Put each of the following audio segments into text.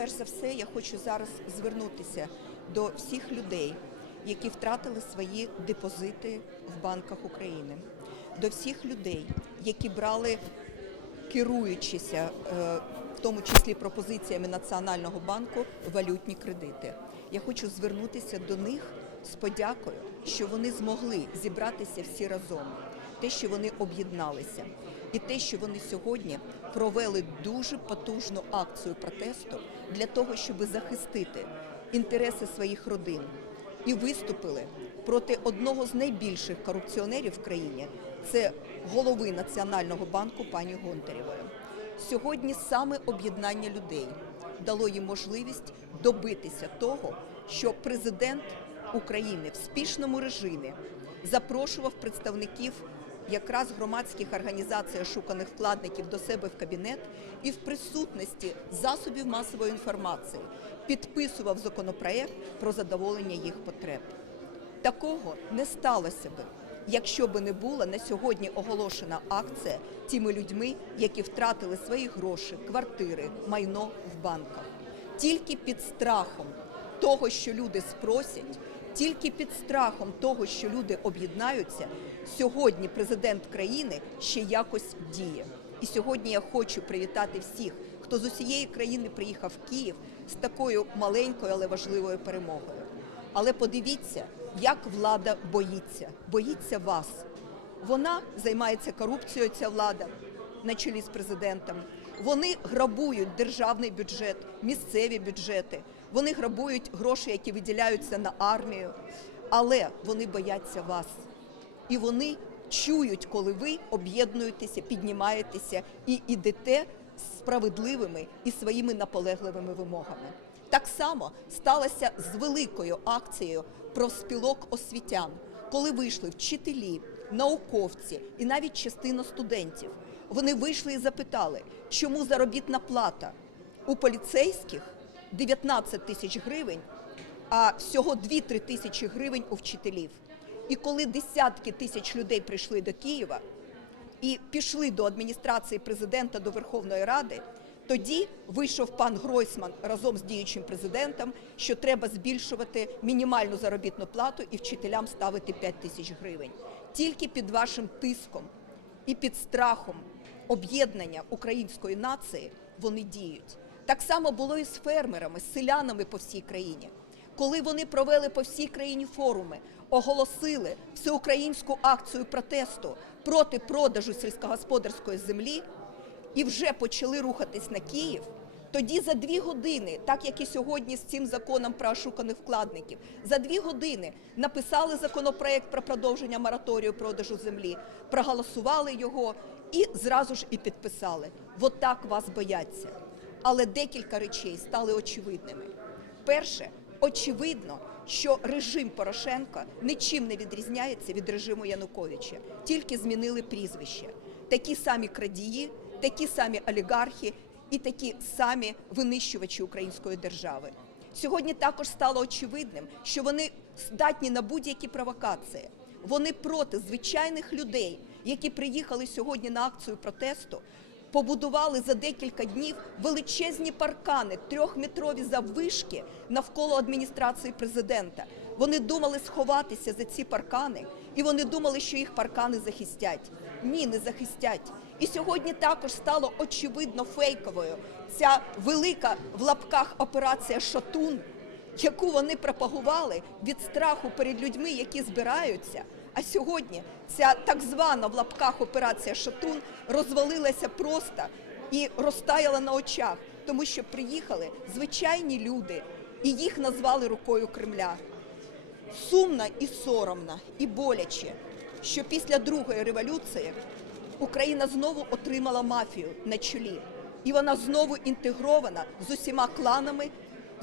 перш за все, я хочу зараз звернутися до всіх людей, які втратили свої депозити в банках України, до всіх людей, які брали, керуючися, е, в тому числі пропозиціями Національного банку, валютні кредити. Я хочу звернутися до них з подякою, що вони змогли зібратися всі разом, те, що вони об'єдналися, і те, що вони сьогодні провели дуже потужну акцію протесту для того, щоб захистити інтереси своїх родин і виступили проти одного з найбільших корупціонерів в країні це голови Національного банку пані Гонтарєвої. Сьогодні саме об'єднання людей дало їм можливість добитися того, що президент України в спішному режимі запрошував представників якраз громадських організацій шуканих вкладників до себе в кабінет і в присутності засобів масової інформації підписував законопроект про задоволення їх потреб. Такого не сталося би, якщо би не була на сьогодні оголошена акція тими людьми, які втратили свої гроші, квартири, майно в банках. Тільки під страхом того, що люди спросять, тільки під страхом того, що люди об'єднаються, сьогодні президент країни ще якось діє. І сьогодні я хочу привітати всіх, хто з усієї країни приїхав в Київ з такою маленькою, але важливою перемогою. Але подивіться, як влада боїться, боїться вас. Вона займається корупцією, ця влада на чолі з президентом. Вони грабують державний бюджет, місцеві бюджети. Вони грабують гроші, які виділяються на армію. Але вони бояться вас. І вони чують, коли ви об'єднуєтеся, піднімаєтеся і йдете з справедливими і своїми наполегливими вимогами. Так само сталося з великою акцією профспілок освітян, коли вийшли вчителі, науковці і навіть частина студентів. Вони вийшли і запитали, чому заробітна плата у поліцейських 19 тисяч гривень, а всього 2-3 тисячі гривень у вчителів. І коли десятки тисяч людей прийшли до Києва і пішли до адміністрації президента до Верховної Ради, тоді вийшов пан Гройсман разом з діючим президентом, що треба збільшувати мінімальну заробітну плату і вчителям ставити 5 тисяч гривень. Тільки під вашим тиском і під страхом об'єднання української нації вони діють. Так само було і з фермерами, з селянами по всій країні. Коли вони провели по всій країні форуми, оголосили всеукраїнську акцію протесту проти продажу сільськогосподарської землі і вже почали рухатись на Київ, тоді за дві години, так як і сьогодні з цим законом про ошуканих вкладників, за дві години написали законопроект про продовження мораторію продажу землі, проголосували його і зразу ж і підписали. От так вас бояться. Але декілька речей стали очевидними. Перше, очевидно, що режим Порошенка нічим не відрізняється від режиму Януковича, тільки змінили прізвище. Такі самі крадії, такі самі олігархи і такі самі винищувачі української держави. Сьогодні також стало очевидним, що вони здатні на будь-які провокації. Вони проти звичайних людей, які приїхали сьогодні на акцію протесту, побудували за декілька днів величезні паркани, трьохметрові заввишки навколо адміністрації президента. Вони думали сховатися за ці паркани, і вони думали, що їх паркани захистять. Ні, не захистять. І сьогодні також стало очевидно фейковою ця велика в лапках операція Шатун, яку вони пропагували від страху перед людьми, які збираються. А сьогодні ця так звана в лапках операція Шатун розвалилася просто і розтаяла на очах, тому що приїхали звичайні люди, і їх назвали рукою Кремля. Сумно і соромно, і боляче, що після другої революції Україна знову отримала мафію на чолі, і вона знову інтегрована з усіма кланами,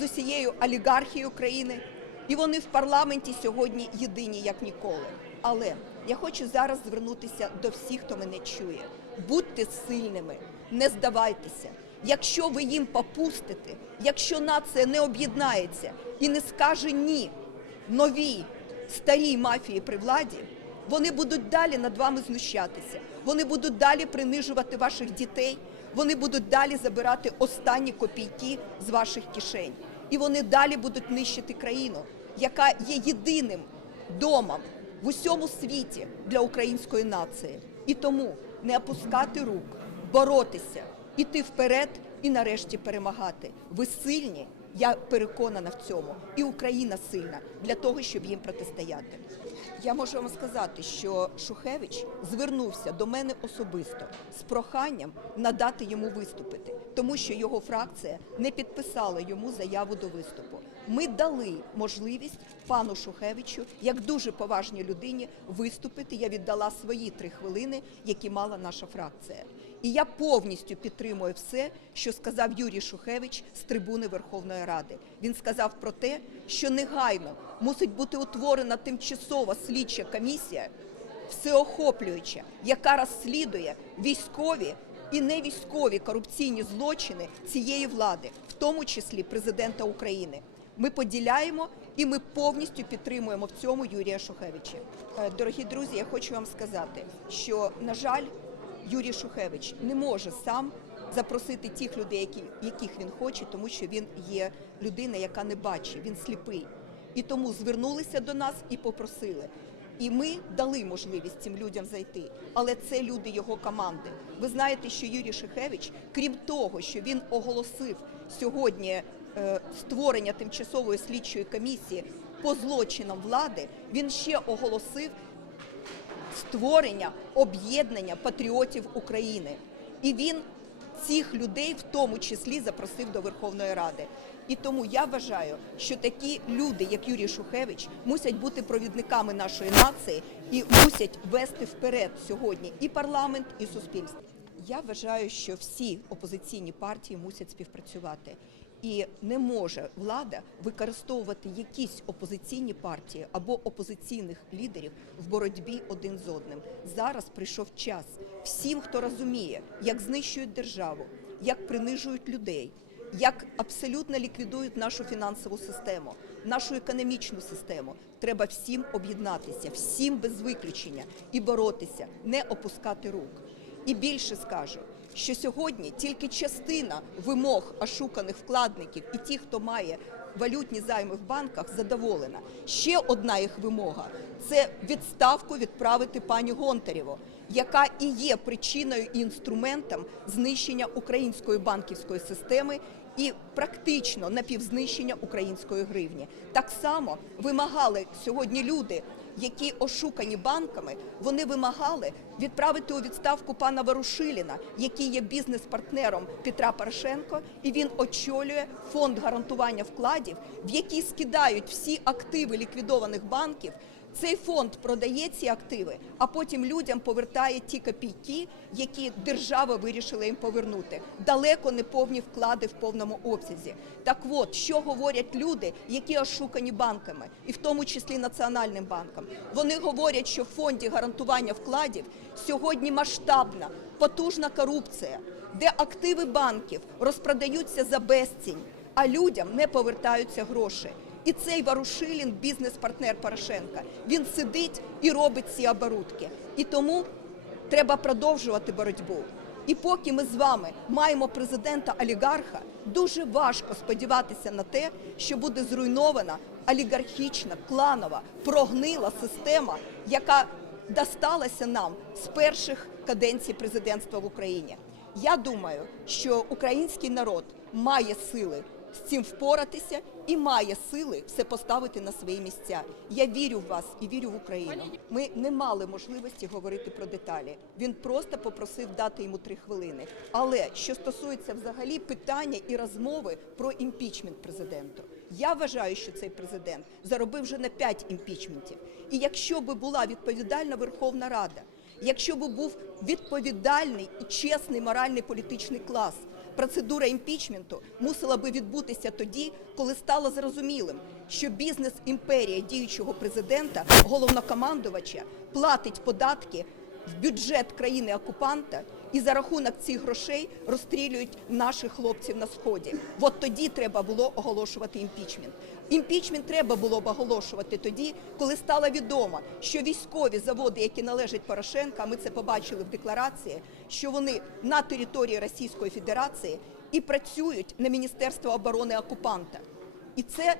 з усією олігархією країни. І вони в парламенті сьогодні єдині як ніколи. Але я хочу зараз звернутися до всіх, хто мене чує. Будьте сильними, не здавайтеся. Якщо ви їм попустите, якщо нація не об'єднається і не скаже ні новій старій мафії при владі, вони будуть далі над вами знущатися. Вони будуть далі принижувати ваших дітей. Вони будуть далі забирати останні копійки з ваших кишень. І вони далі будуть нищити країну, яка є єдиним домом в усьому світі для української нації. І тому не опускати рук, боротися, іти вперед і нарешті перемагати. Ви сильні, я переконана в цьому, і Україна сильна для того, щоб їм протистояти. Я можу вам сказати, що Шухевич звернувся до мене особисто з проханням надати йому виступити, тому що його фракція не підписала йому заяву до виступу. Ми дали можливість пану Шухевичу, як дуже поважній людині, виступити. Я віддала свої три хвилини, які мала наша фракція. І я повністю підтримую все, що сказав Юрій Шухевич з трибуни Верховної Ради. Він сказав про те, що негайно мусить бути утворена тимчасова слідча комісія, всеохоплююча, яка розслідує військові і невійськові корупційні злочини цієї влади, в тому числі президента України. Ми поділяємо і ми повністю підтримуємо в цьому Юрія Шухевича. Е, Дорогі друзі, я хочу вам сказати, що на жаль, Юрій Шухевич не може сам запросити тих людей, які, яких він хоче, тому що він є людина, яка не бачить, він сліпий. І тому звернулися до нас і попросили. І ми дали можливість цим людям зайти, але це люди його команди. Ви знаєте, що Юрій Шухевич, крім того, що він оголосив сьогодні створення тимчасової слідчої комісії по злочинам влади, він ще оголосив створення об'єднання патріотів України. І він цих людей в тому числі запросив до Верховної Ради. І тому я вважаю, що такі люди, як Юрій Шухевич, мусять бути провідниками нашої нації і мусять вести вперед сьогодні і парламент, і суспільство. Я вважаю, що всі опозиційні партії мусять співпрацювати. І не може влада використовувати якісь опозиційні партії або опозиційних лідерів в боротьбі один з одним. Зараз прийшов час всім, хто розуміє, як знищують державу, як принижують людей, як абсолютно ліквідують нашу фінансову систему, нашу економічну систему. Треба всім об'єднатися, всім без виключення і боротися, не опускати рук. І більше скажу, що сьогодні тільки частина вимог ошуканих вкладників і ті, хто має валютні займи в банках, задоволена. Ще одна їх вимога це відставку відправити пані Гонтарєву, яка і є причиною і інструментом знищення української банківської системи. І практично напівзнищення української гривні так само вимагали сьогодні люди, які ошукані банками, вони вимагали відправити у відставку пана Ворушиліна, який є бізнес-партнером Петра Порошенко, і він очолює фонд гарантування вкладів, в який скидають всі активи ліквідованих банків. Цей фонд продає ці активи, а потім людям повертає ті копійки, які держава вирішила їм повернути. Далеко не повні вклади в повному обсязі. Так от, що говорять люди, які ошукані банками, і в тому числі Національним банком. Вони говорять, що в фонді гарантування вкладів сьогодні масштабна, потужна корупція, де активи банків розпродаються за безцінь, а людям не повертаються гроші. І цей Варушилін, бізнес-партнер Порошенка, він сидить і робить ці оборудки. І тому треба продовжувати боротьбу. І поки ми з вами маємо президента олігарха, дуже важко сподіватися на те, що буде зруйнована олігархічна, кланова, прогнила система, яка досталася нам з перших каденцій президентства в Україні. Я думаю, що український народ має сили з цим впоратися і має сили все поставити на свої місця. Я вірю в вас і вірю в Україну. Ми не мали можливості говорити про деталі. Він просто попросив дати йому три хвилини. Але що стосується взагалі питання і розмови про імпічмент президенту, я вважаю, що цей президент заробив вже на п'ять імпічментів. І якщо би була відповідальна Верховна Рада, якщо би був відповідальний і чесний моральний політичний клас. Процедура імпічменту мусила би відбутися тоді, коли стало зрозумілим, що бізнес імперія діючого президента, головнокомандувача, платить податки в бюджет країни окупанта і за рахунок цих грошей розстрілюють наших хлопців на сході. От тоді треба було оголошувати імпічмент. Імпічмент треба було б оголошувати тоді, коли стало відомо, що військові заводи, які належать Порошенка, ми це побачили в декларації, що вони на території Російської Федерації і працюють на Міністерство оборони окупанта. І це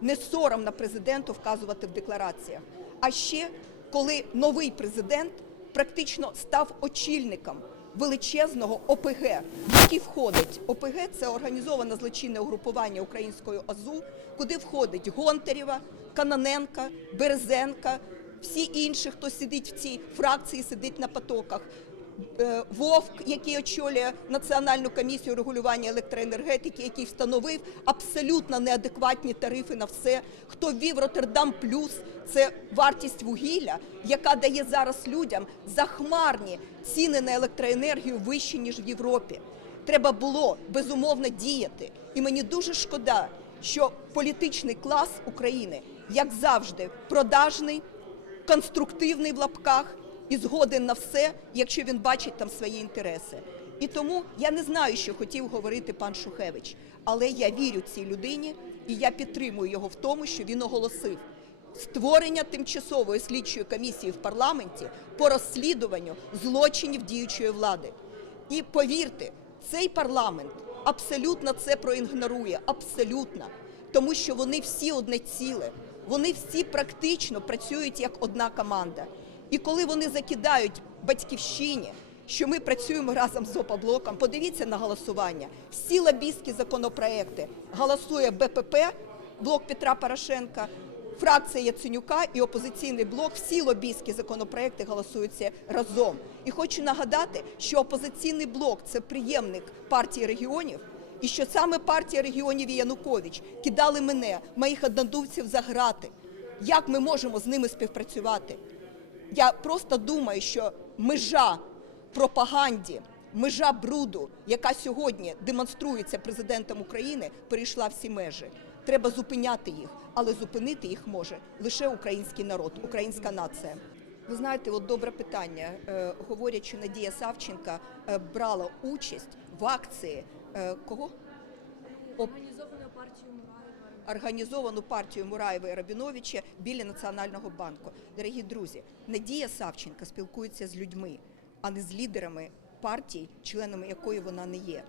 не соромно президенту вказувати в деклараціях. А ще коли новий президент практично став очільником величезного ОПГ, який входить ОПГ це організоване злочинне угрупування української АЗУ, куди входить Гонтарєва, Каноненка, Березенка, всі інші, хто сидить в цій фракції, сидить на потоках. Е, Вовк, який очолює Національну комісію регулювання електроенергетики, який встановив абсолютно неадекватні тарифи на все, хто ввів Роттердам Плюс, це вартість вугілля, яка дає зараз людям захмарні ціни на електроенергію вищі ніж в Європі. Треба було безумовно діяти, і мені дуже шкода, що політичний клас України, як завжди, продажний, конструктивний в лапках і згоден на все, якщо він бачить там свої інтереси. І тому я не знаю, що хотів говорити пан Шухевич, але я вірю цій людині і я підтримую його в тому, що він оголосив створення тимчасової слідчої комісії в парламенті по розслідуванню злочинів діючої влади. І повірте, цей парламент абсолютно це проігнорує, абсолютно, тому що вони всі одне ціле, вони всі практично працюють як одна команда. І коли вони закидають батьківщині, що ми працюємо разом з ОПОБЛОКом, подивіться на голосування. Всі лобістські законопроекти голосує БПП, блок Петра Порошенка, фракція Яценюка і опозиційний блок. Всі лобістські законопроекти голосуються разом. І хочу нагадати, що опозиційний блок це приємник партії регіонів. І що саме партія регіонів і Янукович кидали мене, моїх однодумців за грати. Як ми можемо з ними співпрацювати? Я просто думаю, що межа пропаганді, межа бруду, яка сьогодні демонструється президентом України, перейшла всі межі. Треба зупиняти їх, але зупинити їх може лише український народ, українська нація. Ви знаєте, от добре питання. Е, говорять, що Надія Савченка е, брала участь в акції е, кого? Організовану партію Мураєва і Рабіновича біля Національного банку. Дорогі друзі, Надія Савченка спілкується з людьми, а не з лідерами партій, членами якої вона не є.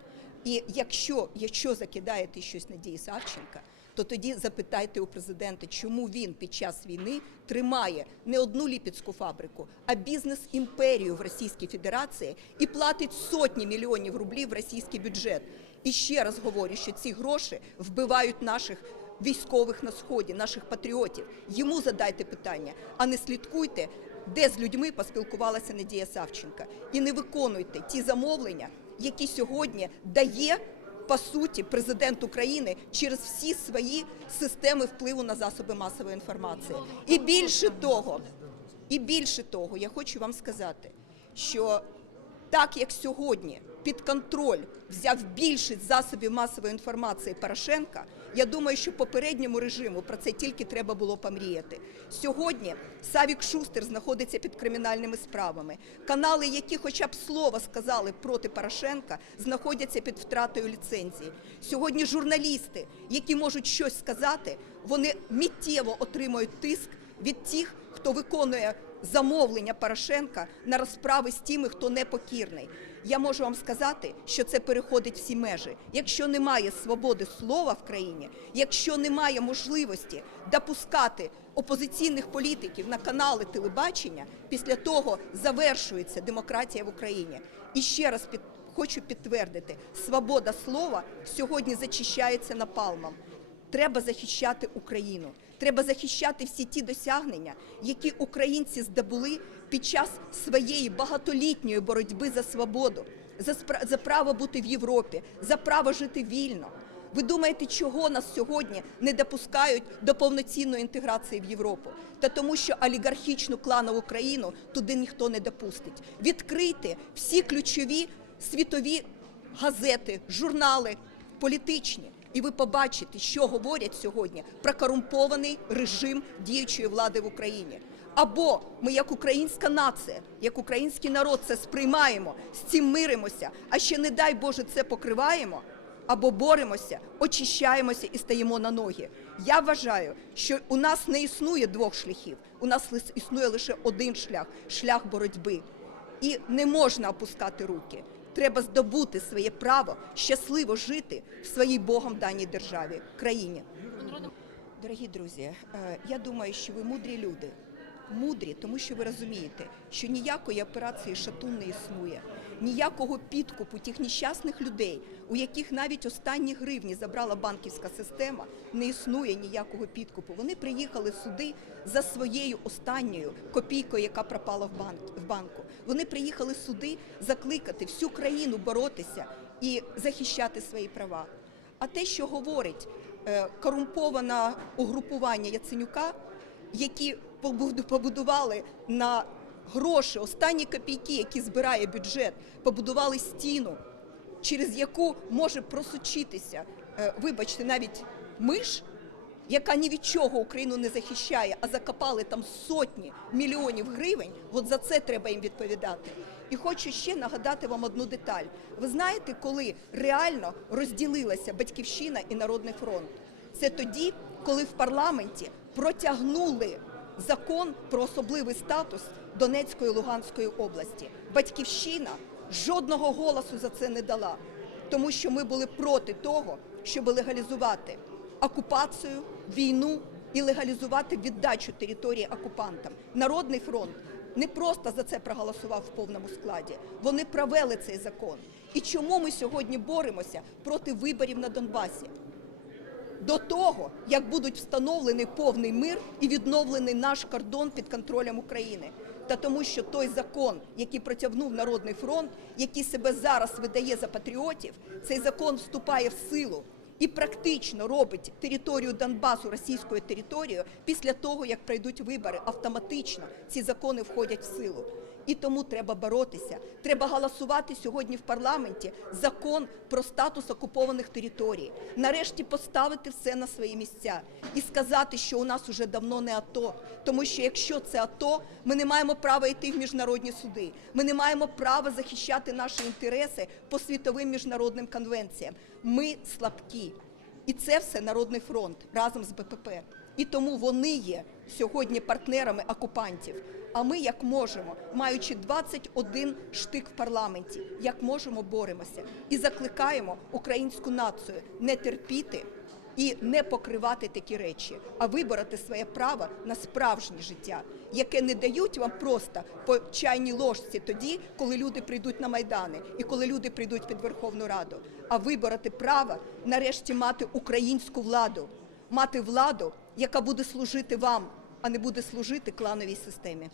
І якщо, якщо закидаєте щось Надії Савченка, то тоді запитайте у президента, чому він під час війни тримає не одну ліпецьку фабрику, а бізнес-імперію в Російській Федерації і платить сотні мільйонів рублів в російський бюджет. І ще раз говорю, що ці гроші вбивають наших військових на сході, наших патріотів. Йому задайте питання, а не слідкуйте, де з людьми поспілкувалася Надія Савченка, і не виконуйте ті замовлення, які сьогодні дає. По суті, президент України через всі свої системи впливу на засоби масової інформації. І більше того, і більше того, я хочу вам сказати, що так як сьогодні під контроль взяв більшість засобів масової інформації Порошенка, я думаю, що попередньому режиму про це тільки треба було помріяти. Сьогодні Савік Шустер знаходиться під кримінальними справами. Канали, які хоча б слово сказали проти Порошенка, знаходяться під втратою ліцензії. Сьогодні журналісти, які можуть щось сказати, вони миттєво отримують тиск від тих, хто виконує замовлення Порошенка на розправи з тими, хто непокірний. Я можу вам сказати, що це переходить всі межі. Якщо немає свободи слова в країні, якщо немає можливості допускати опозиційних політиків на канали телебачення, після того завершується демократія в Україні. І ще раз під хочу підтвердити, свобода слова сьогодні зачищається напалмом. Треба захищати Україну. Треба захищати всі ті досягнення, які українці здобули під час своєї багатолітньої боротьби за свободу, за, спра- за право бути в Європі, за право жити вільно. Ви думаєте, чого нас сьогодні не допускають до повноцінної інтеграції в Європу? Та тому, що олігархічну кланову країну туди ніхто не допустить. Відкрити всі ключові світові газети, журнали політичні. І ви побачите, що говорять сьогодні про корумпований режим діючої влади в Україні. Або ми, як українська нація, як український народ, це сприймаємо, з цим миримося, а ще не дай Боже це покриваємо, або боремося, очищаємося і стаємо на ноги. Я вважаю, що у нас не існує двох шляхів. У нас існує лише один шлях шлях боротьби. І не можна опускати руки. Треба здобути своє право щасливо жити в своїй Богом даній державі, країні. Дорогі друзі, е, я думаю, що ви мудрі люди. Мудрі, тому що ви розумієте, що ніякої операції шатун не існує, ніякого підкупу тих нещасних людей, у яких навіть останні гривні забрала банківська система, не існує ніякого підкупу. Вони приїхали сюди за своєю останньою копійкою, яка пропала в, банк, в банку. Вони приїхали сюди закликати всю країну боротися і захищати свої права. А те, що говорить е, корумповане угрупування Яценюка, які побуду- побудували на гроші, останні копійки, які збирає бюджет, побудували стіну, через яку може просочитися, е, вибачте, навіть миш, яка ні від чого Україну не захищає, а закопали там сотні мільйонів гривень, от за це треба їм відповідати. І хочу ще нагадати вам одну деталь. Ви знаєте, коли реально розділилася Батьківщина і Народний фронт? Це тоді, коли в парламенті протягнули закон про особливий статус Донецької Луганської області. Батьківщина жодного голосу за це не дала, тому що ми були проти того, щоб легалізувати окупацію, війну і легалізувати віддачу території окупантам. Народний фронт не просто за це проголосував в повному складі. Вони провели цей закон. І чому ми сьогодні боремося проти виборів на Донбасі? До того, як будуть встановлений повний мир і відновлений наш кордон під контролем України. Та тому, що той закон, який протягнув Народний фронт, який себе зараз видає за патріотів, цей закон вступає в силу і практично робить територію Донбасу російською територією після того, як пройдуть вибори. Автоматично ці закони входять в силу. І тому треба боротися. Треба голосувати сьогодні в парламенті закон про статус окупованих територій. Нарешті поставити все на свої місця і сказати, що у нас уже давно не АТО. Тому що якщо це АТО, ми не маємо права йти в міжнародні суди. Ми не маємо права захищати наші інтереси по світовим міжнародним конвенціям. Ми слабкі. І це все Народний фронт разом з БПП. І тому вони є сьогодні партнерами окупантів. А ми як можемо, маючи 21 штик в парламенті, як можемо боремося і закликаємо українську націю не терпіти і не покривати такі речі, а вибороти своє право на справжнє життя, яке не дають вам просто по чайній ложці тоді, коли люди прийдуть на майдани і коли люди прийдуть під Верховну Раду, а вибороти право нарешті мати українську владу, мати владу, яка буде служити вам, а не буде служити клановій системі.